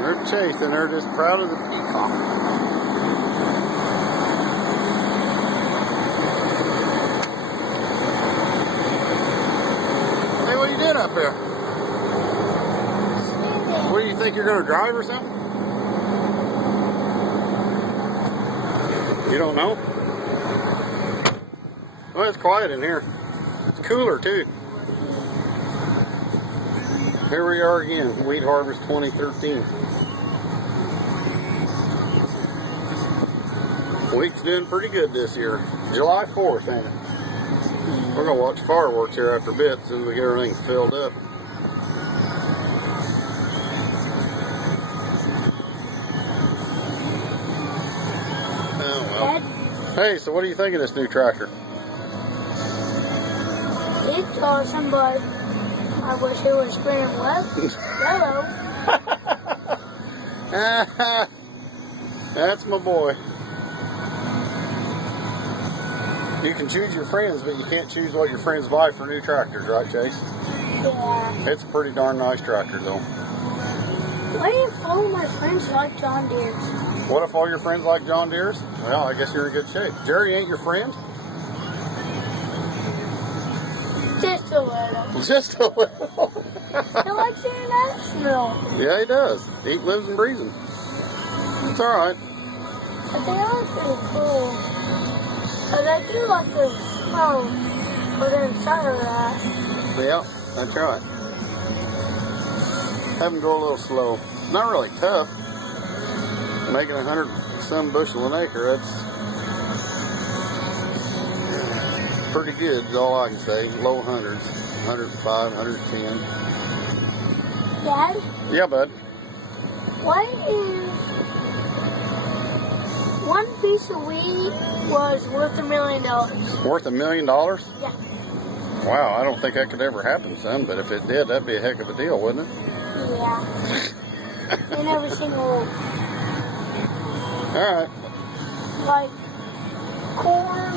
They're chasing her, just proud of the peacock. Hey, what are you doing up there? What do you think, you're going to drive or something? You don't know? Well, it's quiet in here. It's cooler too. Here we are again, Wheat Harvest 2013. Wheat's doing pretty good this year. July 4th, ain't it? We're going to watch fireworks here after a bit, as soon as we get everything filled up. Oh, well. Hey, so what do you think of this new tractor? It's awesome, but I wish it was spinning left. Hello. That's my boy. You can choose your friends, but you can't choose what your friends buy for new tractors, right, Chase? Yeah. It's a pretty darn nice tractor, though. Why do all of my friends like John Deere's? What if all your friends like John Deere's? Well, I guess you're in good shape. Jerry ain't your friend? Just a little. Just a little. He likes international. Yeah, he does. He lives and breathes them. It's alright. But they are pretty cool. But I do like the smell for the inside of that. Yeah, that's right. Have them go a little slow. It's not really tough. Making 100 some bushel an acre, that's pretty good, is all I can say. Low hundreds. 105, 110. Dad? Yeah, bud. What is... One piece of wheat was worth $1 million. Worth $1 million? Yeah. Wow, I don't think that could ever happen, son, but if it did, that'd be a heck of a deal, wouldn't it? Yeah. I never seen one. Alright. Like corn,